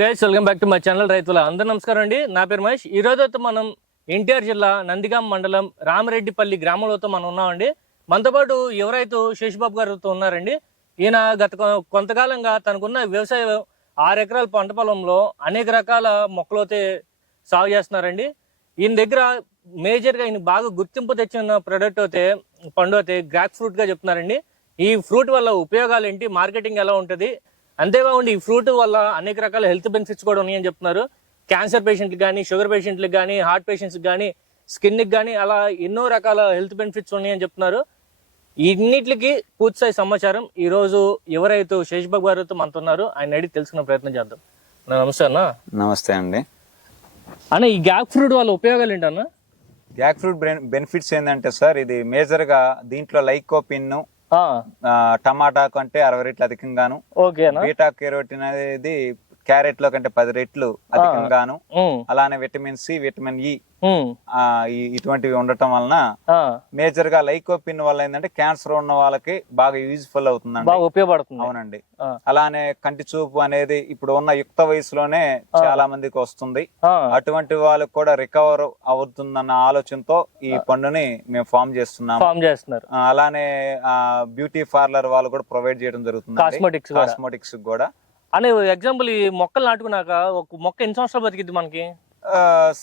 Guys welcome back to my channel రైతుల అందరూ నమస్కారం అండి. నా పేరు మహేష్. ఈ రోజైతే మనం ఎన్టీఆర్ జిల్లా నందిగాం మండలం రామరెడ్డిపల్లి గ్రామంలోతో మనం ఉన్నామండి. మనతో పాటు యువరైతు శేషుబాబు గారితో ఉన్నారండి ఈయన గత కొంతకాలంగా తనకున్న వ్యవసాయ ఆరు ఎకరాల పంట పొలంలో అనేక రకాల మొక్కలు అయితే సాగు చేస్తున్నారండి. ఈయన దగ్గర మేజర్గా ఈయన బాగా గుర్తింపు తెచ్చిన ప్రొడక్ట్ అయితే పండు అయితే గ్రాక్ ఫ్రూట్గా చెప్తున్నారండి. ఈ ఫ్రూట్ వల్ల ఉపయోగాలు ఏంటి? మార్కెటింగ్ ఎలా ఉంటుంది? అంతేకాకుండా ఈ ఫ్రూట్ వల్ల అనేక రకాల హెల్త్ బెనిఫిట్స్ కూడా ఉన్నాయని చెప్తున్నారు. క్యాన్సర్ పేషెంట్లకు కానీ షుగర్ పేషెంట్లకు కానీ హార్ట్ పేషెంట్స్కి కానీ స్కిన్కి కానీ అలా ఎన్నో రకాల హెల్త్ బెనిఫిట్స్ ఉన్నాయని చెప్తున్నారు. ఇన్నిటికి పూర్తి స్థాయి సమాచారం ఈ రోజు ఎవరైతే శేషబాబు గారితో మనతో ఉన్నారు ఆయన అడిగి తెలుసుకునే ప్రయత్నం చేద్దాం. నమస్తే అన్న. నమస్తే అండి. అన్న ఈ గ్యాప్ ఫ్రూట్ వల్ల ఉపయోగాలు ఏంటన్నా జాక్ ఫ్రూట్ బెనిఫిట్స్ ఏంటంటే సార్ ఇది మేజర్గా దీంట్లో లైకోపిన్ టమాటా కంటే అరవై రెట్లు అధికంగాను. బీటా కెరోటిన్ అనేది క్యారెట్లో కంటే పది రెట్లు అధికంగాను. అలానే విటమిన్ సి విటమిన్ ఇ ఇటువంటివి ఉండటం వలన మేజర్గా లైకోపిన్ వల్ల ఏంటంటే క్యాన్సర్ ఉన్న వాళ్ళకి బాగా యూజ్ఫుల్ అవుతుందండి. బాగా ఉపయోగపడుతుంది. అవునండి. అలానే కంటి చూపు అనేది ఇప్పుడు ఉన్న యుక్త వయసులోనే చాలా మందికి వస్తుంది. అటువంటి వాళ్ళకి కూడా రికవర్ అవుతుందన్న ఆలోచనతో ఈ పండుని మేము ఫామ్ చేస్తున్నాము ఫామ్ చేస్తున్నారు. అలానే బ్యూటీ పార్లర్ వాళ్ళు కూడా ప్రొవైడ్ చేయడం జరుగుతుంది కాస్మెటిక్స్ కాస్మెటిక్స్ కూడా. అనే ఎగ్జాంపుల్ ఈ మొక్కలు నాటుకున్నాక ఒక మొక్క ఎన్ని సంవత్సరాలు బతికిద్ది మనకి?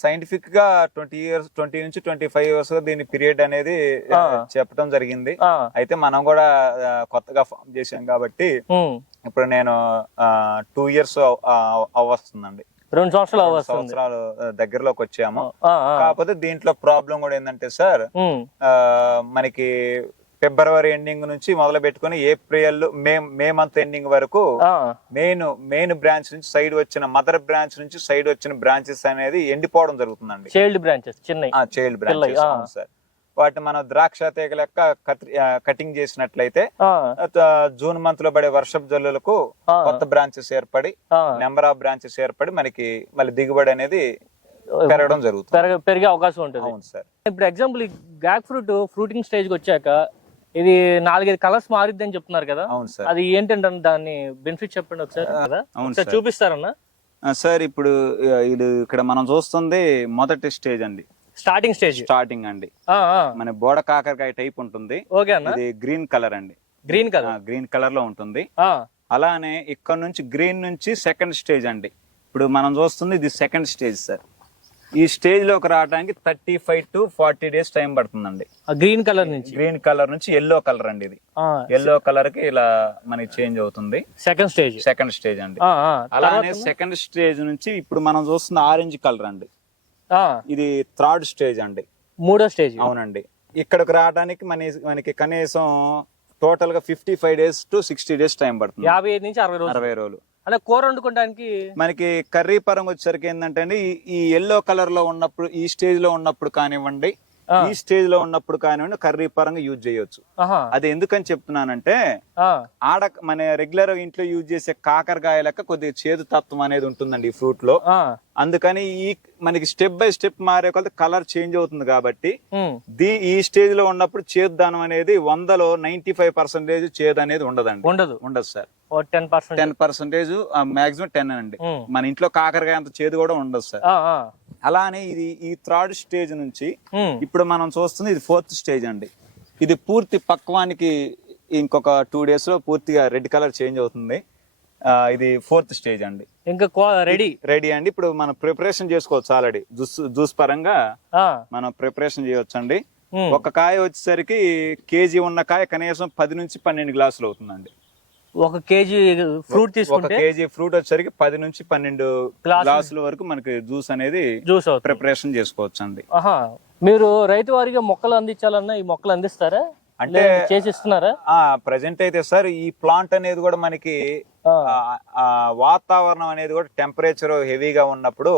సైంటిఫిక్గా ట్వంటీ ఇయర్స్ ట్వంటీ నుంచి ట్వంటీ ఫైవ్ ఇయర్స్ దీని పీరియడ్ అనేది. చెప్పడం జరిగింది. అయితే మనం కూడా కొత్తగా ఫామ్ చేశాం కాబట్టి ఇప్పుడు నేను టూ ఇయర్స్ అవ్వస్తుందండి రెండు సంవత్సరాలు సంవత్సరాలు దగ్గరలోకి వచ్చాము. కాకపోతే దీంట్లో ప్రాబ్లం కూడా ఏంటంటే సార్ మనకి ఫిబ్రవరి ఎండింగ్ నుంచి మొదలు పెట్టుకుని April May May month ending వరకు మెయిన్ మెయిన్ బ్రాంచ్ నుంచి సైడ్ వచ్చిన మదర్ బ్రాంచ్ నుంచి సైడ్ వచ్చిన బ్రాంచెస్ అనేది ఎండిపోవడం జరుగుతుందండి. చైల్డ్ బ్రాంచెస్ చిన్నవి ఆ చైల్డ్ బ్రాంచెస్. సార్. వాటిని మనం ద్రాక్ష తీగ లెక్క కటింగ్ చేసినట్లయితే జూన్ మంత్లో పడే వర్షపు జల్లులకు కొత్త బ్రాంచెస్ ఏర్పడి నెంబర్ ఆఫ్ బ్రాంచెస్ ఏర్పడి మనకి మళ్ళీ దిగుబడి అనేది పెరగడం జరుగుతుంది. పెరగ అవకాశం ఉంటుంది. అవును సార్. ఇప్పుడు ఎగ్జాంపుల్ గ్యాక్ ఫ్రూట్ ఫ్రూటింగ్ స్టేజ్కి వచ్చాక ఇది నాలుగైదు కలర్స్ మారిద్ది అని చెప్తున్నారు కదా. అవును సార్. అది ఏంటంటే దాన్ని బెనిఫిట్ చెప్పండి ఒకసారి కదా. అవును సార్. చూపిస్తారన్నా? సార్ ఇప్పుడు ఇది ఇక్కడ మనం చూస్తుంది మొదటి స్టేజ్ అండి. Starting stage. స్టార్టింగ్ అండి. మన బోడ కాకరకాయ టైప్ ఉంటుంది. ఓకే అన్న. ఇది గ్రీన్ కలర్ అండి. Green colour. గ్రీన్ కలర్లో ఉంటుంది అలానే ఇక్కడ నుంచి గ్రీన్ నుంచి సెకండ్ స్టేజ్ అండి. ఇప్పుడు మనం చూస్తుంది ఇది సెకండ్ స్టేజ్ సార్. ఈ స్టేజ్లోకి రావడానికి thirty five to forty days time పడుతుందండి. గ్రీన్ కలర్ నుంచి? గ్రీన్ కలర్ నుంచి ఎల్లో కలర్ అండి ఇది. ఎల్లో కలర్కి ఇలా మనకి చేంజ్ అవుతుంది. సెకండ్ స్టేజ్ సెకండ్ స్టేజ్ అండి. అలానే సెకండ్ స్టేజ్ నుంచి ఇప్పుడు మనం చూస్తున్న ఆరెంజ్ కలర్ అండి. ఇది థర్డ్ స్టేజ్ అండి. మూడో స్టేజ్ అవునండి. ఇక్కడికి రావడానికి మన మనకి కనీసం టోటల్గా fifty five days to sixty days time పడుతుంది. యాభై ఐదు నుంచి అరవై రోజులు. అరవై రోజులు. అంటే కూర వండుకోవడానికి మనకి కర్రీ పరంగా వచ్చేసరికి ఏంటంటే అండి ఈ- ఎల్లో కలర్లో ఉన్నప్పుడు ఈ స్టేజ్లో ఉన్నప్పుడు కానివ్వండి. ఈ స్టేజ్లో ఉన్నప్పుడు కానివ్వండి కర్రీ పరంగా యూజ్ చేయొచ్చు. అది ఎందుకని చెప్తున్నానంటే ఆడ మన రెగ్యులర్ ఇంట్లో యూజ్ చేసే కాకరకాయ లెక్క కొద్దిగా చేదు తత్వం అనేది ఉంటుందండి ఈ ఫ్రూట్లో. అందుకని ఈ మనకి స్టెప్ బై స్టెప్ మారే కొద్ది కలర్ చేంజ్ అవుతుంది కాబట్టి దీ ఈ స్టేజ్లో ఉన్నప్పుడు చేదుదానం అనేది వందలో నైన్టీ ఫైవ్ పర్సెంటేజ్ చేదు అనేది ఉండదండి. ఉండదు. ఉండదు sir. Ten percent. Ten percentage maximum ten అండి మన ఇంట్లో కాకరకాయ అంత చేదు కూడా ఉండదు సార్. అలానే ఇది ఈ థర్డ్ స్టేజ్ నుంచి ఇప్పుడు మనం చూస్తుంది ఇది ఫోర్త్ స్టేజ్ అండి. ఇది పూర్తి పక్వానికి ఇంకొక టూ డేస్లో పూర్తిగా రెడ్ కలర్ చేంజ్ అవుతుంది. ఇది ఫోర్త్ స్టేజ్ అండి. ఇంకా రెడీ? రెడీ అండి. ఇప్పుడు మనం ప్రిపరేషన్ చేసుకోవచ్చు ఆల్రెడీ. జ్యూస్ జ్యూస్ పరంగా మనం ప్రిపరేషన్ చేయొచ్చు అండి ఒక కాయ వచ్చేసరికి కేజీ ఉన్న కాయ కనీసం పది నుంచి పన్నెండు గ్లాసులు అవుతుందండి. ఒక కేజీ ఫ్రూట్ ఒక తీసుకుంటే కేజీ ఫ్రూట్ వచ్చేసరికి పది నుంచి పన్నెండు గ్లాసులు. వరకు మనకి జ్యూస్ అనేది జ్యూస్ ప్రిపరేషన్ చేసుకోవచ్చు అండి మీరు రైతు వారిగా మొక్కలు అందించాలన్నా ఈ మొక్కలు అందిస్తారా? అంటే లేదా చేసి ఇస్తున్నారా? ఆ ప్రజెంట్ అయితే సార్ ఈ ప్లాంట్ అనేది కూడా మనకి వాతావరణం అనేది కూడా టెంపరేచర్ హెవీగా ఉన్నప్పుడు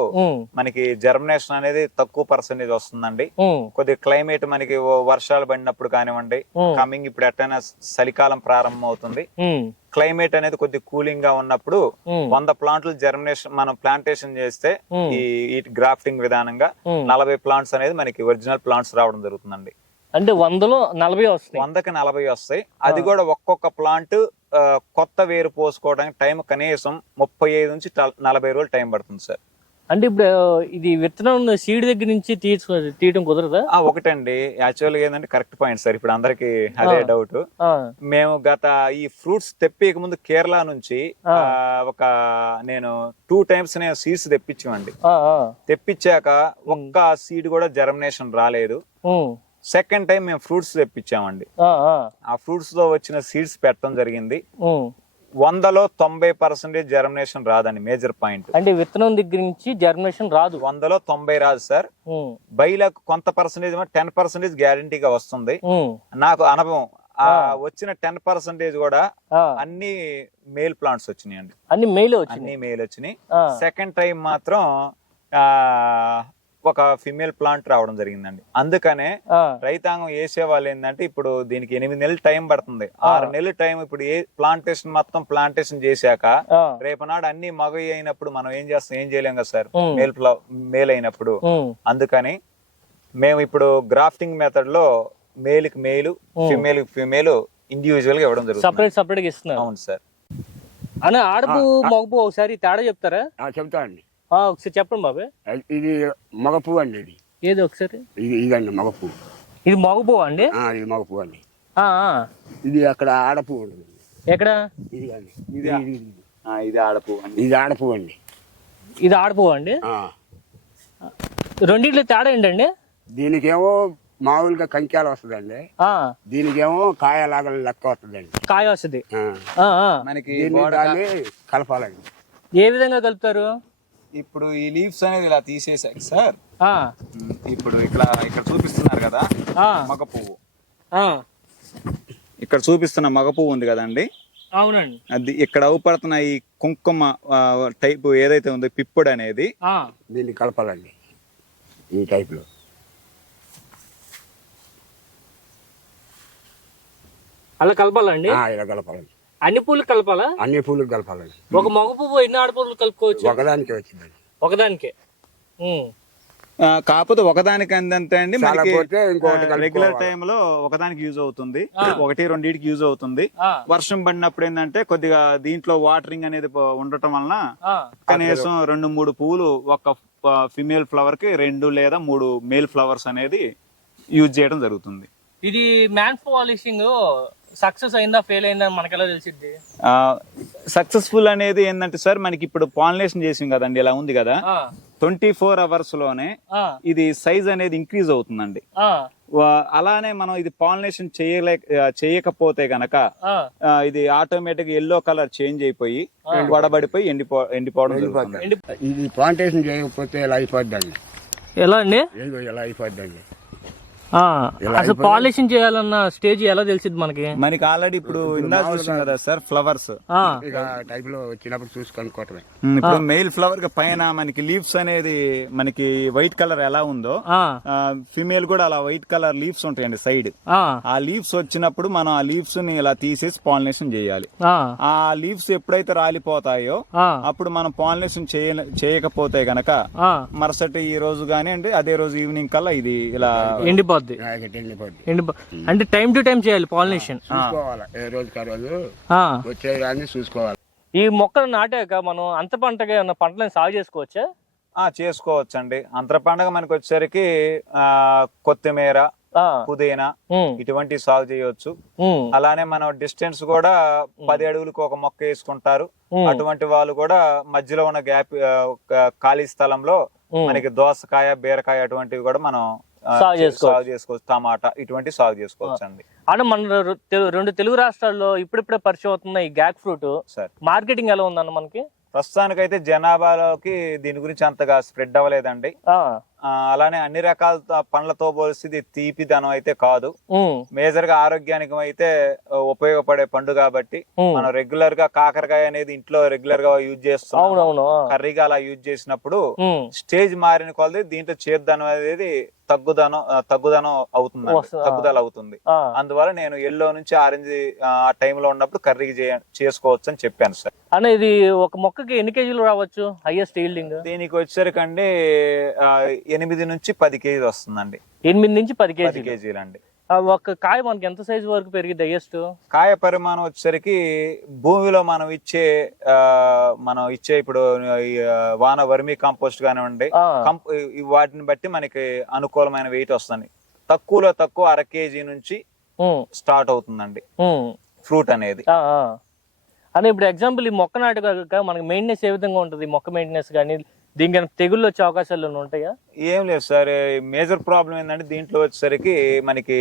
మనకి జర్మినేషన్ అనేది తక్కువ పర్సెంటేజ్ వస్తుందండి. ఉమ్, కొద్ది క్లైమేట్ మనకి వర్షాలు పడినప్పుడు కానివ్వండి కమింగ్ ఇప్పుడు ఎట్టైనా చలికాలం ప్రారంభం అవుతుంది క్లైమేట్ అనేది కొద్ది కూలింగ్గా ఉన్నప్పుడు వంద ప్లాంట్లు జర్మినేషన్ మనం ప్లాంటేషన్ చేస్తే ఈ గ్రాఫ్టింగ్ విధానంగా. నలభై ప్లాంట్స్ అనేది మనకి ఒరిజినల్ ప్లాంట్స్ రావడం జరుగుతుందండి. అంటే వందలో నలభై వస్తాయి. వందకి నలభై వస్తాయి. అది కూడా ఒక్కొక్క ప్లాంట్ కొత్త వేరు పోసుకోవడానికి టైం కనీసం ముప్పై ఐదు నుంచి నలభై రోజులు టైం పడుతుంది సార్. అంటే ఇప్పుడు ఇది విత్తనం సీడ్ దగ్గర నుంచి తీయటం కుదరదా? ఒకటండి. యాక్చువల్గా ఏంటంటే కరెక్ట్ పాయింట్ సార్. ఇప్పుడు అందరికి అదే. డౌట్. మేము గత ఈ ఫ్రూట్స్ తెప్పేక ముందు కేరళ నుంచి ఒక నేను టూ టైమ్స్ నేను సీడ్స్ తెప్పించామండి. తెప్పించాక ఒక్క సీడ్ కూడా జర్మినేషన్ రాలేదు. సెకండ్ టైం మేము ఫ్రూట్స్ తెప్పించామండి. ఆ, ఫ్రూట్స్లో వచ్చిన సీడ్స్ పెట్టడం జరిగింది. వందలో తొంభై పర్సెంటేజ్ జర్మినేషన్ రాదండి మేజర్ పాయింట్ అంటే విత్తనం దగ్గర నుంచి జర్మినేషన్ రాదు. వందలో తొంభై రాదు సార్. బయలకు కొంత పర్సెంటేజ్ టెన్ పర్సెంటేజ్ గ్యారంటీగా వస్తుంది. నాకు అనుభవం ఆ. వచ్చిన టెన్ పర్సెంటేజ్ కూడా అన్ని మేల్ ప్లాంట్స్ వచ్చినాయండి. అన్ని మెయిల్ వచ్చింది అన్ని మేల్ వచ్చినాయి. ఆ. సెకండ్ టైం మాత్రం ఆ ఒక ఫిమేల్ ప్లాంట్ రావడం జరిగిందండి. అందుకనే రైతాంగం వేసే వాళ్ళు ఏంటంటే ఇప్పుడు దీనికి ఎనిమిది నెలలు టైం పడుతుంది. ఆరు నెలల టైం ఇప్పుడు ఏ ప్లాంటేషన్ మొత్తం ప్లాంటేషన్ చేశాక రేపు నాడు అన్ని మగ అయినప్పుడు మనం ఏం చేస్తాం? ఏం చేయలేం కదా సార్. మేల్ మేల్ అయినప్పుడు. అందుకని మేము ఇప్పుడు గ్రాఫ్టింగ్ మెథడ్లో మేల్కి మేలు ఫిమేల్కి ఫిమేల్ ఇండివిజువల్గా ఇవ్వడం జరుగుతుంది. సపరేట్ సపరేట్గా ఇస్తున్నారు. అవును సార్. అన్న ఆడపు మగపు ఒకసారి తేడా చెప్తారా? ఆ, చెప్తా అండి. ఒకసారి చెప్పండి బాబాయ్ ఇది మగ పువ్వు అండి ఇది. ఏది ఒకసారి? ఇది ఇదండి మగ పువ్వు ఇది మగపు అండి? ఆ, ఇది మగ పువ్వు అండి. ఆ, ఆ. ఇది అక్కడ ఆడపువ్వు ఉంటుంది. ఎక్కడ? ఇది అండి. ఇది ఇది- ఇది- ఇది. ఆ, ఇది ఆడపు అండి. ఇది ఆడపువ్వు అండి. ఇది ఆడపు అండి? ఆ. రెండిట్లో తేడా ఏంటండి? దీనికేమో మామూలుగా కంక్యాలు వస్తుందండి. ఆ, దీనికేమో కాయలాగా లెక్క వస్తుందండి. కాయ వస్తుంది. ఆ. ఆ, ఆ. మనకి కలపాలండి. ఏ విధంగా కలుపుతారు? ఇప్పుడు ఈ లీవ్స్ అనేది ఇలా తీసేసాక సార్. ఇప్పుడు ఇక్కడ ఇక్కడ చూపిస్తున్నారు కదా ఆ, మగ పువ్వు. ఆ. ఇక్కడ చూపిస్తున్న మగ పువ్వు ఉంది కదండి? అవునండి. అది ఇక్కడ అవుపడుతున్న ఈ కుంకుమ టైప్ ఏదైతే ఉందో పిప్పుడు అనేది. ఆ, దీన్ని కలపాలండి ఈ టైప్లో. అలా కలపాలండి? ఆ, ఇలా కలపాలండి. అన్ని పూలు కలపాలా? అన్ని పూలు కలపాలండి. ఒక మగ పువ్వు ఎన్ని ఆడపువ్వులు కలుపుకోవచ్చు? ఒకదానికి వచ్చిందండి. ఒకదానికే. ఉమ్. ఆ, కాకపోతే ఒకదానికి అందంతే అండి. చాలా మనకి పోతే ఇంకొకటి రెగ్యులర్. టైంలో ఒకదానికి యూజ్ అవుతుంది. ఒకటి రెండింటికి యూజ్ అవుతుంది. ఆ, వర్షం పడినప్పుడు ఏంటంటే కొద్దిగా దీంట్లో వాటరింగ్ అనేది ప- ఉండటం వలన ఆ, కనీసం రెండు మూడు పువ్వులు ఒక ఫిమేల్ ఫ్లవర్కి రెండు లేదా మూడు మేల్ ఫ్లవర్స్ అనేది యూజ్ చేయడం జరుగుతుంది. ఇది మ్యాన్ పాలిషింగ్ సక్సెస్ అయిందా ఫెయిల్ అయిందా మనకి ఎలా తెలిసిద్ది? సక్సెస్ఫుల్ అనేది ఏంటంటే సార్ మనకి ఇప్పుడు పాలినేషన్ చేసాం కదండి ఇలా ఉంది కదా? ఆ, ట్వంటీ ఫోర్ అవర్స్లోనే ఇది సైజ్ అనేది ఇంక్రీజ్ అవుతుందండి. అలానే మనం ఇది పాలినేషన్ చేయలే చేయకపోతే గనక ఇది ఆటోమేటిక్ ఎల్లో కలర్ చేంజ్ అయిపోయి వడబడిపోయి ఎండిపో ఎండిపోవడం జరుగుతుంది. ఇది ప్లాంటేషన్ చేయకపోతే ఇలా అయిపోద్దండి? ఎలా అండి? ఇలా అయిపోద్దండి? అసలు పాలిషింగ్ చేయాలన్న స్టేజ్ ఎలా తెలిసిద్ది మనకి? మనకి ఆల్రెడీ ఇప్పుడు ఇందా చూసాం కదా సార్ ఫ్లవర్స్. టైప్లో వచ్చినప్పుడు చూసుకొని కొట్టమే ఇప్పుడు మెయిల్ ఫ్లవర్ పైన మనకి లీవ్స్ అనేది మనకి వైట్ కలర్ ఎలా ఉందో ఆ, ఫిమేల్ కూడా అలా వైట్ కలర్ లీవ్స్ ఉంటాయండి సైడ్ ఆ, ఆ లీవ్స్ వచ్చినప్పుడు మనం ఆ లీవ్స్ని ఇలా తీసేసి పాలినేషన్ చేయాలి. ఆ, ఆ లీవ్స్ ఎప్పుడైతే రాలిపోతాయో అప్పుడు మనం పాలినేషన్ చేయ చేయకపోతే గనక ఆ. మరుసటి ఈ రోజు కానివ్వండి అదే రోజు ఈవినింగ్ కల్లా ఇది ఇలా ఎండిపోద్ది. ఎండిపో అంటే టైం టు టైం చేయాలి పాలినేషన్. చూసుకోవాలి ఈ మొక్కలు నాటాక మనం అంత పంటగా ఉన్న పంటలను సాగు చేసుకోవచ్చా? ఆ చేసుకోవచ్చండి. అంతర పండగ మనకి వచ్చేసరికి ఆ కొత్తిమీర ఆ, పుదీనా ఇటువంటి సాగు చేయొచ్చు. అలానే మనం డిస్టెన్స్ కూడా పది అడుగులకు ఒక మొక్క వేసుకుంటారు. అటువంటి వాళ్ళు కూడా మధ్యలో ఉన్న గ్యాప్ ఖాళీ స్థలంలో. మనకి దోసకాయ బీరకాయ అటువంటివి కూడా మనం సాగు చేసుకోవచ్చు. సాగు చేసుకోవచ్చు. టమాటా ఇటువంటి సాగు చేసుకోవచ్చు అండి అంటే మన రెండు తెలుగు రాష్ట్రాల్లో ఇప్పుడిప్పుడే పరిచయం అవుతున్న ఈ గ్యాక్ ఫ్రూట్ సార్. మార్కెటింగ్ ఎలా ఉందన్న మనకి? ప్రస్తుతానికైతే జనాభాలోకి దీని గురించి అంతగా స్ప్రెడ్ అవ్వలేదండి. అలానే అన్ని రకాల పండ్లతో పోలిస్తే ఇది తీపిదనం అయితే కాదు. మేజర్గా ఆరోగ్యానికి అయితే ఉపయోగపడే పండు కాబట్టి. మనం రెగ్యులర్గా కాకరకాయ అనేది ఇంట్లో రెగ్యులర్గా యూజ్ చేస్తాం కర్రీగా అలా యూజ్ చేసినప్పుడు స్టేజ్ మారిన కొలది దీంట్లో చేద్దనం అనేది తగ్గుదనం తగ్గుదనం అవుతుంది. తగ్గుదల అవుతుంది. అందువల్ల నేను ఎల్లో నుంచి ఆరెంజ్ ఆ టైంలో ఉన్నప్పుడు కర్రీకి చేయ చేసుకోవచ్చు అని చెప్పాను సార్. అన్న ఇది ఒక మొక్కకి ఎన్ని కేజీలు రావచ్చు? Highest yielding? దీనికి వచ్చేసరికండి ఆ, ఎనిమిది నుంచి పది కేజీలు వస్తుందండి. ఎనిమిది నుంచి పది పది కేజీలు. అండి ఆ ఒక్క కాయ మనకి ఎంత సైజు వరకు పెరిగింది హైయెస్ట్ కాయ పరిమాణం వచ్చేసరికి భూమిలో మనం ఇచ్చే మనం ఇచ్చే ఇప్పుడు వాన వర్మి కాంపోస్ట్ కానివ్వండి వాటిని బట్టి మనకి అనుకూలమైన వెయిట్ వస్తుంది. తక్కువలో తక్కువ అర కేజీ నుంచి స్టార్ట్ అవుతుందండి. ఫ్రూట్ అనేది. అదే ఇప్పుడు ఎగ్జాంపుల్ ఈ మొక్క నాటుగా మనకి మెయింటెనెన్స్ ఏ విధంగా ఉంటుంది? మొక్క మెయింటెనెన్స్ కానీ దీనికి తెగుళ్ళు వచ్చే అవకాశాలు ఉంటాయా? ఏం లేదు సార్. మేజర్ ప్రాబ్లం ఏంటంటే దీంట్లో వచ్చేసరికి మనకి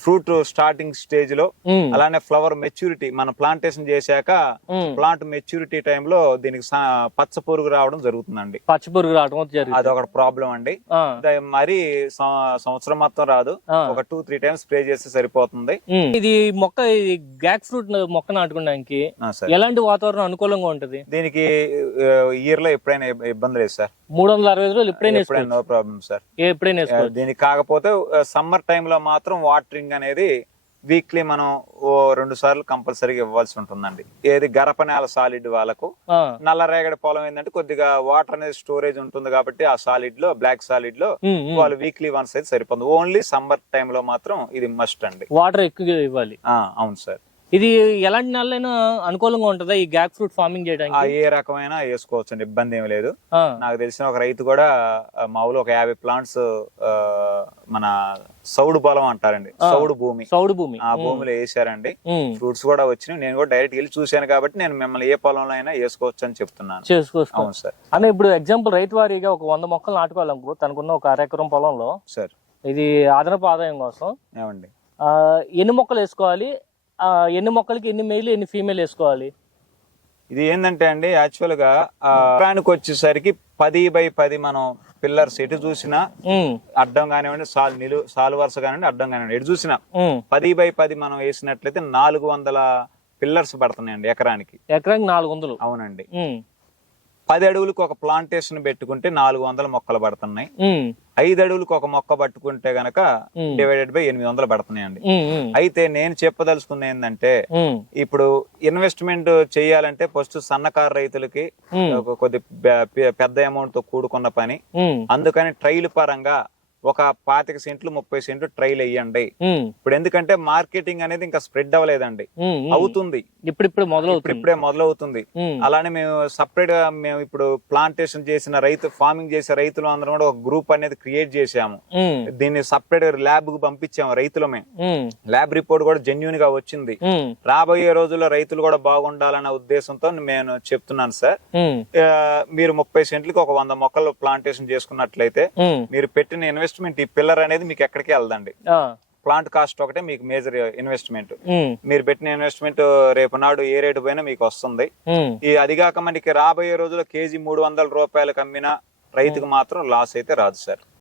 ఫ్రూట్ స్టార్టింగ్ స్టేజ్లో అలానే ఫ్లవర్ మెచ్యూరిటీ మనం ప్లాంటేషన్ చేశాక. ప్లాంట్ మెచ్యూరిటీ టైంలో దీనికి పచ్చ పురుగు రావడం జరుగుతుందండి. పచ్చి పురుగు రావడం జరిగింది అదొక ప్రాబ్లం అండి. మరి సంవత్సరం మొత్తం రాదు. ఒక టూ త్రీ టైమ్స్ స్ప్రే చేస్తే సరిపోతుంది. ఇది మొక్క గ్యాక్ ఫ్రూట్ మొక్క నాటుకోవడానికి ఎలాంటి వాతావరణం అనుకూలంగా ఉంటుంది? దీనికి ఇయర్లో ఎప్పుడైనా ఇబ్- ఇబ్బంది లేదు సార్. మూడు వందల అరవై రోజులు ఎప్పుడైనా నో ప్రాబ్లం సార్. ఎప్పుడైనా దీనికి కాకపోతే సమ్మర్లో మాత్రం వాటరింగ్ అనేది వీక్లీ మనం ఓ రెండు సార్లు కంపల్సరీగా ఇవ్వాల్సి ఉంటుందండి. ఏది గరప నేల సాలిడ్ వాళ్ళకు నల్ల రేగడి పొలం ఏంటంటే కొద్దిగా వాటర్ అనేది స్టోరేజ్ ఉంటుంది కాబట్టి ఆ సాలిడ్లో బ్లాక్ సాలిడ్లో. వాళ్ళు వీక్లీ వన్స్ అయితే సరిపోతుంది. ఓన్లీ సమ్మర్లో మాత్రం ఇది మస్ట్ అండి. వాటర్ ఎక్కువగా ఇవ్వాలి. అవును సార్. ఇది ఎలాంటి నెలలైనా అనుకూలంగా ఉంటుందా ఈ గ్యాక్ ఫ్రూట్ ఫార్మింగ్ చేయడానికి? ఏ రకమైన వేసుకోవచ్చు అండి ఇబ్బంది ఏమి లేదు. నాకు తెలిసిన ఒక రైతు కూడా ఆ, మా ఊళ్ళో ఒక యాభై ప్లాంట్స్ మన సౌడు పొలం అంటారండి. సౌడు భూమి. సౌడు భూమి. ఆ భూమిలో వేసారండి ఫ్రూట్స్ కూడా వచ్చినాయి. నేను కూడా డైరెక్ట్ వెళ్ళి చూశాను కాబట్టి నేను మిమ్మల్ని ఏ పొలంలో అయినా వేసుకోవచ్చు అని చెప్తున్నాను. చేసుకోవచ్చు. అవును సార్. అనే ఇప్పుడు ఎగ్జాంపుల్ రైతు వారీగా ఒక వంద మొక్కలు నాటుకోవాలనుకో తనకున్న ఒక అర ఎకరం పొలంలో సార్. ఇది అదనపు ఆదాయం కోసం ఏమండి? ఎన్ని మొక్కలు వేసుకోవాలి? ఎన్ని మొక్కలకి ఎన్ని మెయిల్ ఎన్ని ఫీమేల్ వేసుకోవాలి? ఇది ఏంటంటే అండి యాక్చువల్గా ఆ ఎకరానికి వచ్చేసరికి పది బై పది మనం పిల్లర్స్ ఎటు చూసినా అడ్డం కానివ్వండి సాల్ నిలు సాలు వరుస కానివ్వండి అడ్డం కానివ్వండి ఎటు చూసినా. పది బై పది మనం వేసినట్లయితే నాలుగు వందల పిల్లర్స్ పడుతున్నాయండి ఎకరానికి. ఎకరానికి నాలుగు వందలు. అవునండి. పది అడుగులకు ఒక ప్లాంటేషన్ పెట్టుకుంటే నాలుగు వందల మొక్కలు పడుతున్నాయి. ఐదు అడుగులకు ఒక మొక్క పట్టుకుంటే గనక. డివైడెడ్ బై ఎనిమిది వందలు పడుతున్నాయండి. అయితే నేను చెప్పదలుచుకుంది ఏంటంటే ఇప్పుడు ఇన్వెస్ట్మెంట్ చేయాలంటే ఫస్ట్ సన్నకారు రైతులకి కొద్ది పెద్ద అమౌంట్తో కూడుకున్న పని. అందుకని ట్రైల్ పరంగా ఒక పాతిక సెంట్లు ముప్పై సెంట్లు ట్రైల్ వేయండి. ఉమ్, ఇప్పుడు ఎందుకంటే మార్కెటింగ్ అనేది ఇంకా స్ప్రెడ్ అవ్వలేదండి. అవుతుంది. ఇప్పుడిప్పుడు మొదలవుతుంది. ఇప్పుడిప్పుడే మొదలవుతుంది. అలానే మేము సపరేట్గా మేము ఇప్పుడు ప్లాంటేషన్ చేసిన రైతు ఫార్మింగ్ చేసే రైతులు అందరం కూడా ఒక గ్రూప్ అనేది క్రియేట్ ఉమ్, దీన్ని సపరేట్ ల్యాబ్కు పంపించాము రైతులమే. ల్యాబ్ రిపోర్ట్ కూడా జెన్యున్గా వచ్చింది. రాబోయే రోజుల్లో రైతులు కూడా బాగుండాలన్న ఉద్దేశంతో నేను చెప్తున్నాను సార్. మీరు ముప్పై సెంట్లకి ఒక వంద మొక్కలు ప్లాంటేషన్ చేసుకున్నట్లయితే మీరు పెట్టిన ఇన్వెస్ట్మెంట్ ఈ పిల్లర్ అనేది మీకు ఎక్కడికి వెళ్దండి ప్లాంట్ కాస్ట్ ఒకటే మీకు మేజర్ ఇన్వెస్ట్మెంట్. మీరు పెట్టిన ఇన్వెస్ట్మెంట్ రేపు నాడు ఏ రేటు పోయినా మీకు వస్తుంది. ఈ అదిగాక మనకి రాబోయే రోజుల్లో కేజీ మూడు వందల రూపాయలకు అమ్మిన రైతుకు మాత్రం లాస్ అయితే రాదు సార్.